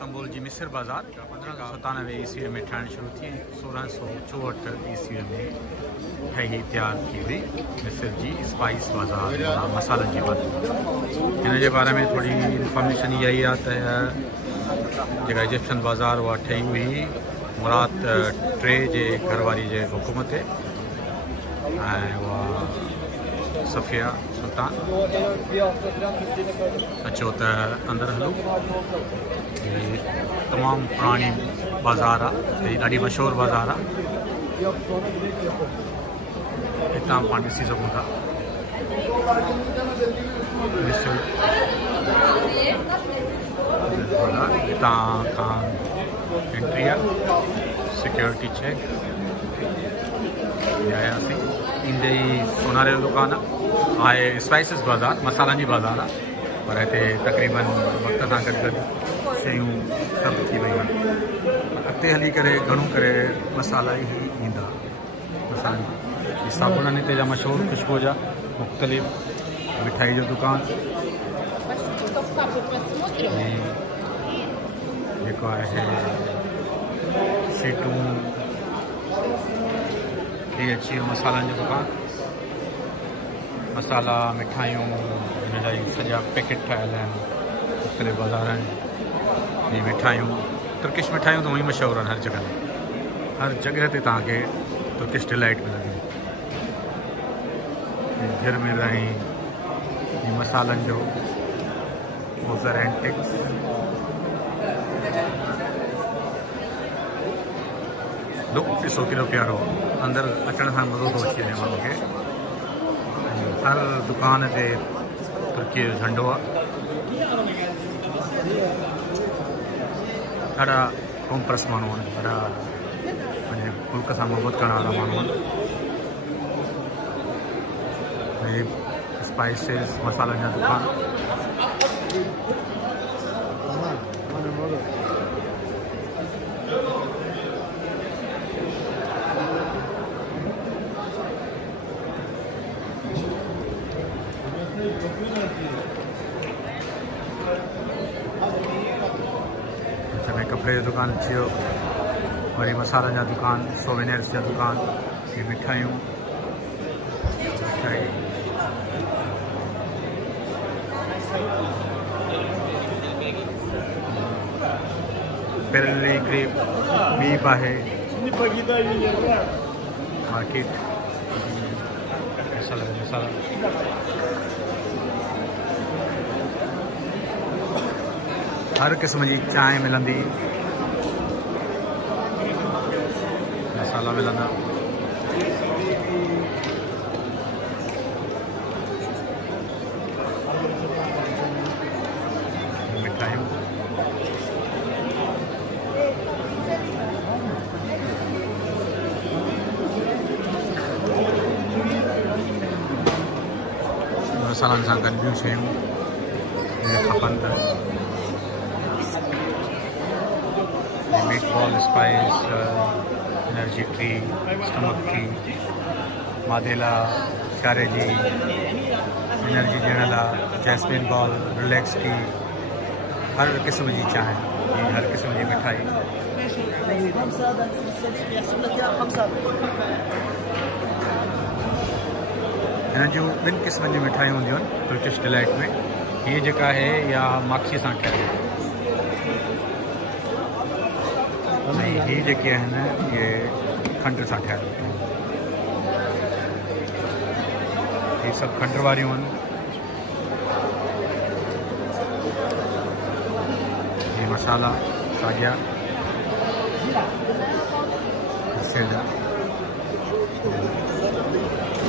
Istanbul जी मिस्र बाज़ार 1597 ईस्वी में ठाहिण शुरू थी। 1664 ईस्वी में ठही तैयार की हुई मिस्र जी स्पाइस बाज़ार मसालन जी बात। इन जे बारे में थोड़ी इंफॉर्मेशन यही आता है जो इजिप्शियन बाज़ार वह ठही हुई मुराद टे जे घरवारी जे हुकूमत सफ़िया सुल्तान। अचो त अंदर हलो। तमाम पुरानी बाज़ार है, ॾाढी मशहूर बाज़ार है। इतना पान ॾिसी सघूं था। हितां खां एंट्री है, सिक्योरिटी चेक आयासीं। ईंदे ही सोनारे जो दुकान है स्पाइसिस बाज़ार मसाला जी बाज़ार है, पर इतने तकरीबन वक्त सां गॾु गॾु शयूं सभु थी वयूं आहिनि। अॻिते हली करे घणो करे मसाला ही ईंदा। मसाला साबुणनि हिते जा मशहूरु ख़ुशबू जा मुख़्तलिफ़ मिठाई जो दुकान जेको आहे शीटूं ये अची वियो मसालनि जो दुकान। मसाला मिठाइयूं हिन जा सॼा पैकेट ठहियल आहिनि। मुख़्तलिफ़ बाज़ारनि जी मिठाइयूं तुर्किश मिठाइयूं त उहे मशहूरु आहिनि हर जगह ते तव्हांखे तुर्किश डिलाइट मिलंदी। घर में रही मसालनि जो मोज़र एंटिक्स लुक ॾिसो केॾो प्यारो। अंदर अचण सां मज़ो थो अची वञे माण्हू खे। हर दुकान ते तुर्की जो झंडो आहे। ॾाढा कॉम्प्रेस माण्हू आहिनि, ॾाढा पंहिंजे मुल्क सां मोहबत करण वारा माण्हू आहिनि। स्पाइसिस मसालनि जा दुकान कपड़े जो दुकान अची वियो। वरी मसालनि जा दुकान, सोवेनियर्स जा दुकान, ये मिठाइयूं मिठाई पेलीग्रीम बीफ है मार्केट मसाला हर किस्म की चाय मिलंदी, मसाला मिलंदा। मिठाइयूं मसालनि सां गॾु ॿियूं शयूं खपनि था। Meatball spice, energy tea, stomach tea, मादेला सियारे जी एनर्जी ॾियण लाइ, जैस्मिन बॉल, रिलैक्स टी, हर क़िस्म जी चांहि, हर क़िस्म जी मिठाई। हिन जूं ॿिनि क़िस्मनि जी मिठाइयूं हूंदियूं आहिनि तुर्किश डिलाइट में। हीअ जेका आहे इहा माखीअ सां ठहियल आहे। ये जेके आहिनि ये खंड सां ठहियल आहिनि। ये सभु खंड वारियूं आहिनि। ये मसाला साॻिया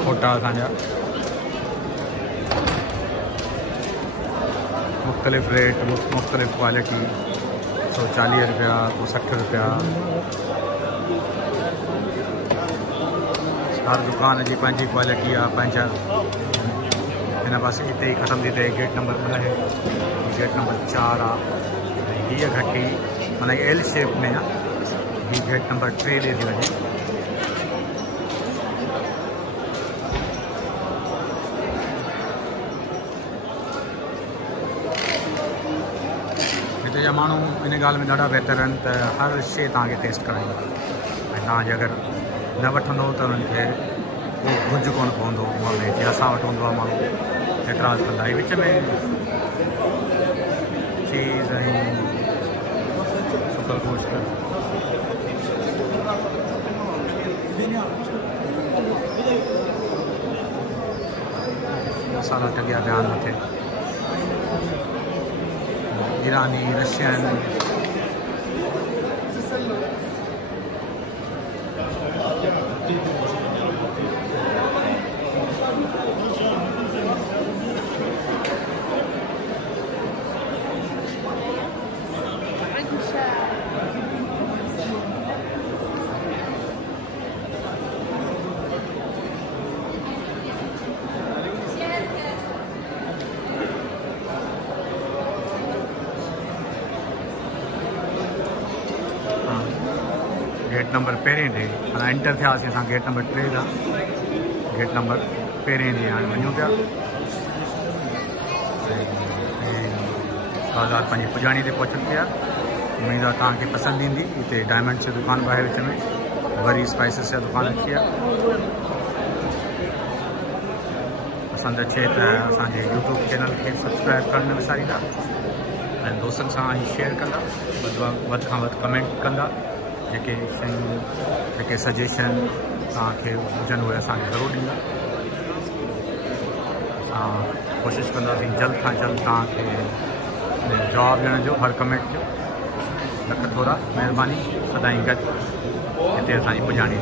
खोटा असांजा मुख़्तलिफ़ रेट, मुख़्तलिफ़ क्वालिटी। 140 रुपया, 160 रुपया। हर दुकान की पंहिंजी क्वालिटी आहे, पंहिंजा। हिन पासे हिते ही ख़त्म थी थिए गेट नंबर 2 है, गेट नंबर 4 आहे। हीअ घटी माना एल शेप में आहे। हीअ गेट नंबर 3 ॾे थी वञे। हिते जा माण्हू इन ॻाल्हि में ॾाढा बहितर आहिनि त हर शइ तव्हांखे टेस्ट कराईंदा ऐं तव्हांजे अगरि न वठंदो त उन्हनि खे उहो भुज कोन पवंदो मुंहं में जीअं असां वटि हूंदो आहे माण्हू एतिराज़ु कंदा ऐं विच में चीज़ ऐं सुकल गोश्त मसाला टंगिया पिया आहिनि मथे ईरानी रशियन गेट नंबर पहिरें ॾे हाणे एंटर थियासीं असां गेट नंबर 3 खां गेट नंबर पहिरें ॾे हाणे वञूं पिया बाज़ार पंहिंजी पुॼाणी ते पहुचनि पिया उम्मीद आहे तव्हांखे पसंदि ईंदी हिते डायमंड्स जी दुकान आहे विच में वरी स्पाइसिस जा दुकान अची आहे पसंदि अचे त असांजे यूट्यूब चैनल खे सब्सक्राइब करणु न विसारींदा ऐं दोस्तनि सां शेयर कंदा वधि खां वधि कमेंट कंदा जेके शयूं जेके सजेशन तव्हांखे हुजनि उहे असांखे ज़रूरु ॾींदा असां कोशिशि कंदासीं जल्द खां जल्द तव्हांखे जवाबु ॾियण जो हर कमेंट जो लख थोरा महिरबानी सदाईं गॾु हिते असांजी पुॼाणी